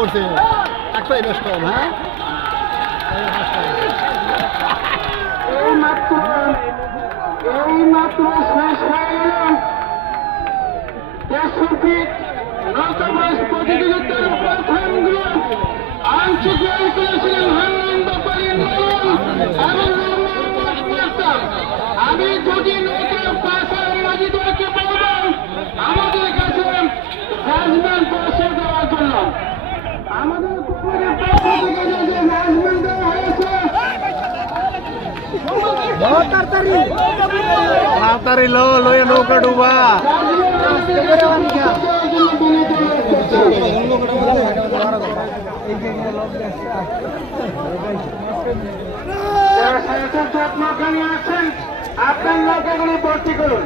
বলছে একটাই বেশ কম। হ্যাঁ এই মাত্র শেষ হয়ে গেল 100 ফিট নৌকাবাস প্রতিযোগিতার প্রথম গ্রুপ। অংশগ্রহণ করেছিলেন হান্নান ব্যাপারী আমি যদি নৌকা পাশার মাঝিদেরকে বলবেন আমাদের কাছে জাজমেন্ট পৌঁছে দেওয়ার জন্য। আমাদের কমিটির পক্ষ থেকে যে জাজমেন্ট দেওয়া হয়েছে তাড়াতাড়ি লয়ে নৌকা ডুবা যত্নখানি আছেন আপনার নৌকাগুলি ভর্তি করুন।